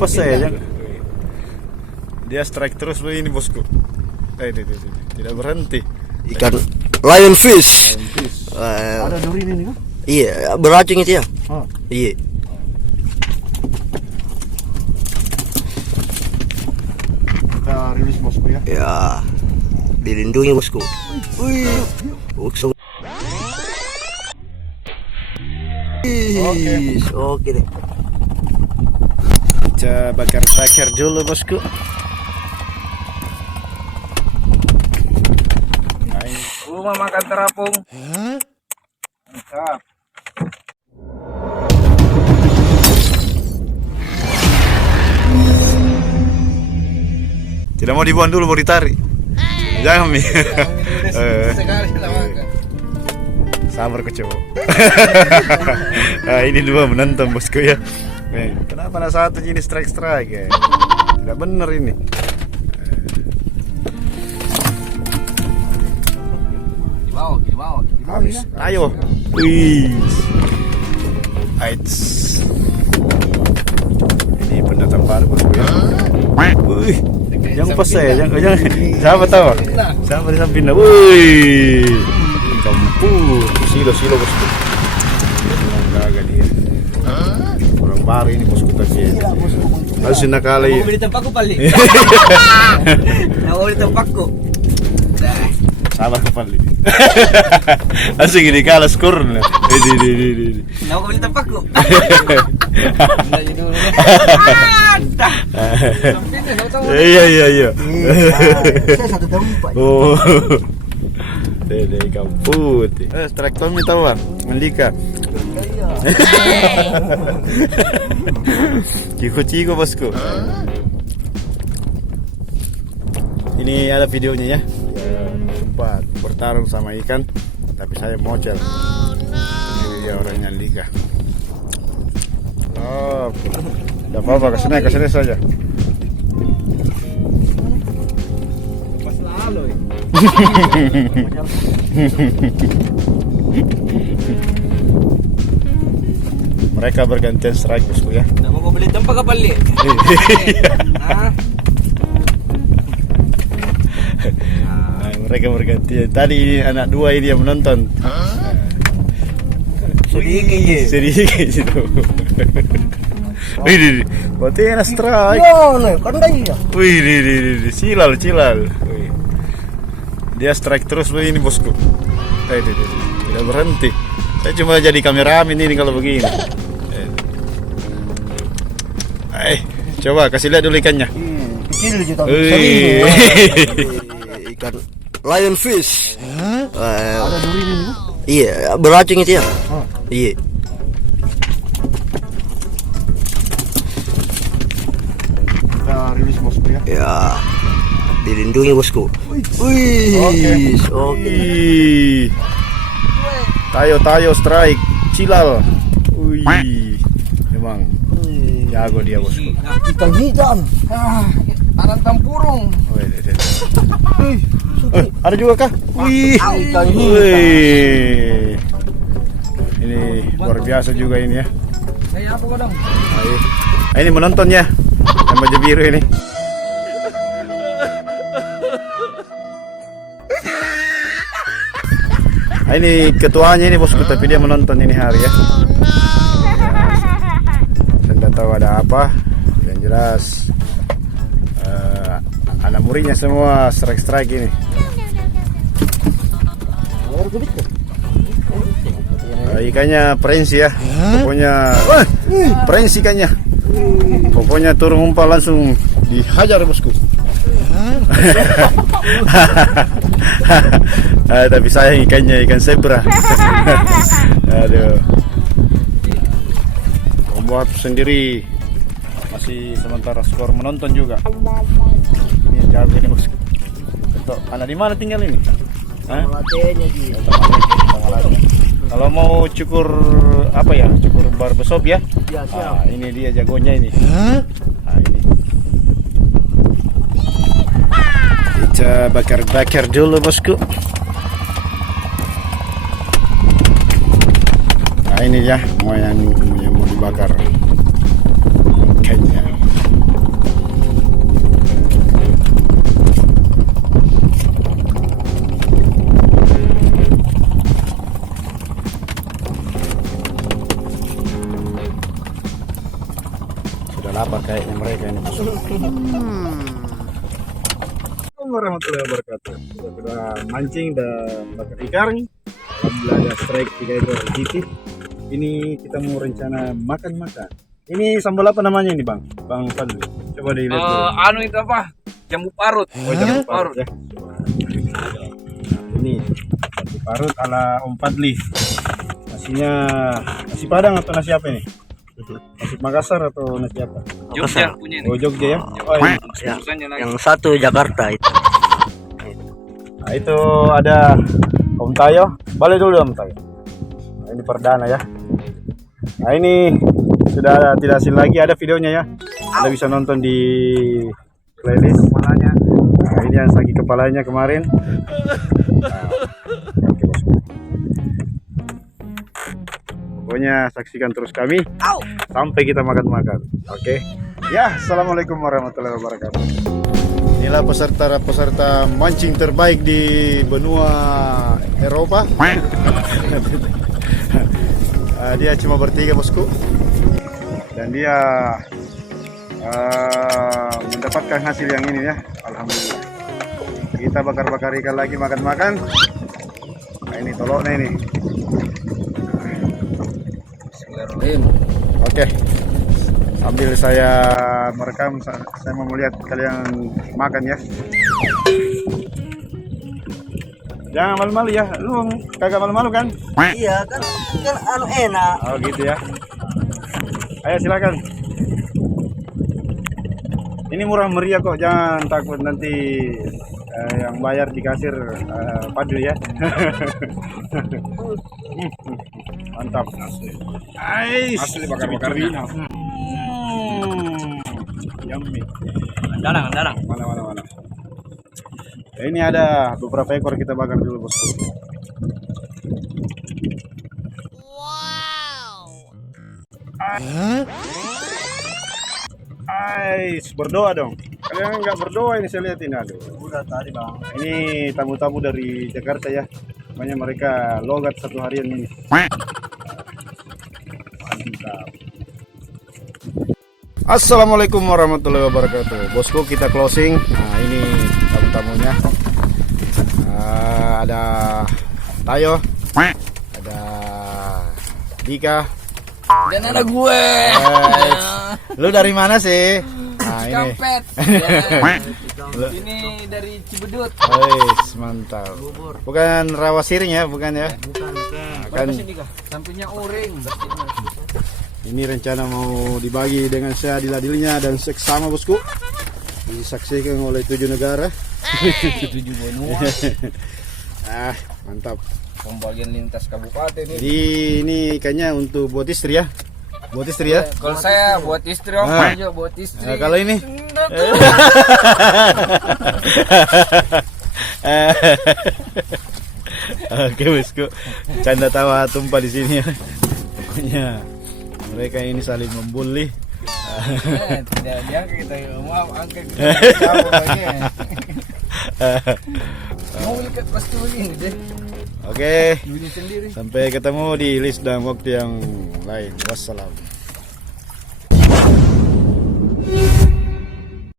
pas saya. Dia strike terus ini bosku. Tidak berhenti. Ikan lionfish. Ada duri ini kan? Iya, beracun itu ya. Oh. Iya. Kita rilis bosku ya. Ya, dilindungi bosku. Wih, langsung. Oke deh. Kita bakar dulu bosku. Rumah makan terapung. Mantap. Tidak mau dibuang dulu, mau ditarik. Jangan Mi. Sekali makan. Sabar kecil. Nah, ini dua menonton bosku ya. Kenapa ada satu jenis strike ya? Tidak benar ini. Di bawah. Habis. Ayo. Wih. Aits. Ini pendatang baru bosku ya. Wih. Jangan pas saya, jangan. Siapa tahu? Siapa di samping? Wih. Campur. Silo bosku. Enggak dia. Orang baru ini bosku tadi. Harus nakali. Mau beli tempatku pali. Mau beli tempatku. Sabar kepali. Asing ini kalah skor nih. Ini. Mau beli tempatku. Iya. Saya satu tempat. Oh. Dede ikan putih. Strike Tommy tahu bang? Melika. Ciko bosku. Ini ada videonya ya. Sempat bertarung sama ikan, tapi saya mocel. Ini dia orangnya Lika. Oh, tidak apa-apa, kesini saja. Pas lalu. Mereka bergantian strike bosku ya. Mau beli tempat ke pali. Mereka bergantian. Tadi anak dua ini yang menonton. Sedikit gitu. Wih, berarti enak strike. Wih, cilal. Wih. Dia strike terus ini bosku. Tidak berhenti. Saya cuma jadi kameramen ini kalau begini. Coba kasih lihat dulu ikannya. Ikan lionfish. Ada duri ini. Iya, beracun itu ya. Oh. Iya. Kita rilis bosku ya. Ya, dilindungi bosku. Wih, oke. Tayo strike, cilal. Wih, memang jago dia bosku. Ikan hitam. Parang tempurung. Ada juga kah? Wih, wih. Ini luar biasa juga ini ya. Kayak apa dong? Ini menonton ya, yang baju biru ini. Ini ketuanya ini bosku, tapi dia menonton ini hari ya. Saya tidak tahu ada apa. Yang jelas anak muridnya semua strike ini. Ikannya prensi ya. Pokoknya prensi ikannya. Pokoknya turun umpan langsung dihajar bosku. Tapi sayang ikannya ikan zebra. Aduh. Membuat sendiri. Masih sementara skor menonton juga. Ini jago ini bosku. Anak di mana tinggal ini? Kalau mau cukur apa ya? Cukur barbershop ya? Ya, siap. Ini dia jagonya ini. Ini. Kita bakar dulu bosku. Ini ya, mau yang mau dibakar. Ikannya. lapar kayaknya mereka ini. Assalamualaikum warahmatullahi wabarakatuh. Sudah mancing dan bakar ikan. Alhamdulillah ada strike 3 ekor GT. Ini kita mau rencana makan-makan. Ini sambal apa namanya ini Bang? Bang Fadli. Coba dilihat dulu. Anu itu apa? Jambu parut. Oh, jambu parut ya. Nah, ini jambu parut ala Om Fadli. Nasinya nasi Padang atau nasi apa ini? Nasi Makassar atau nasi apa? Jogja punya ini. Oh Jogja ya? Oh ini. Yang satu Jakarta itu. Nah itu ada Om Tayo. Balik dulu Om Tayo. Nah, ini perdana ya. Nah ini sudah tidak asing lagi, ada videonya ya. Anda bisa nonton di playlist kepalanya. Nah, ini yang sakit kepalanya kemarin. Nah, oke, bosku. Pokoknya saksikan terus kami sampai kita makan-makan. Oke. Ya, assalamualaikum warahmatullahi wabarakatuh. Inilah peserta mancing terbaik di benua Eropa. Dia cuma bertiga bosku. Dan dia mendapatkan hasil yang ini ya, alhamdulillah. Kita bakar-bakar ikan lagi, makan-makan. Nah ini toloknya ini. Oke, sambil saya merekam, saya mau melihat kalian makan ya. Jangan malu-malu ya, lu kagak malu-malu kan? Iya kan anu enak. Oh gitu ya. Ayo silakan. Ini murah meriah kok, jangan takut nanti yang bayar di kasir Padli ya. Mantap. Asli bakar-bakar ini. Yummy. Darang. Mana. Ini ada beberapa ekor, kita bakar dulu bosku. Berdoa dong. Kalian nggak berdoa ini saya lihat ini. Aduh. Udah tadi Bang. Ini tamu-tamu dari Jakarta ya. Makanya mereka logat satu harian ini. Mantap. Assalamualaikum warahmatullahi wabarakatuh. Bosku, kita closing. Nah ini tamu-tamunya. Ada Tayo, ada Dika. Dan ada gue. Lu dari mana sih? Nah, ini. Kampet. Ini dari Cibedut. Mantap. Bukan rawa siring ya, bukan ya? Bukan. Kan Sampingnya uring. ini rencana mau dibagi dengan seadil-adilnya dan seksama bosku. Disaksikan oleh 7 negara. 7 benua. Mantap. Pembagian lintas kabupaten ini. Jadi ini ikannya untuk buat istri ya. Buat istri ya. Kalau saya buat istri apa aja buat istri. Nah, kalau ini oke bosku, canda tawa tumpah di sini ya. Pokoknya mereka ini saling membuli. Tidak diangkat kita, maaf angkat. Mau ikat pasti begini deh. Oke, Beli sendiri. sampai ketemu di list dan waktu yang lain. Wassalam.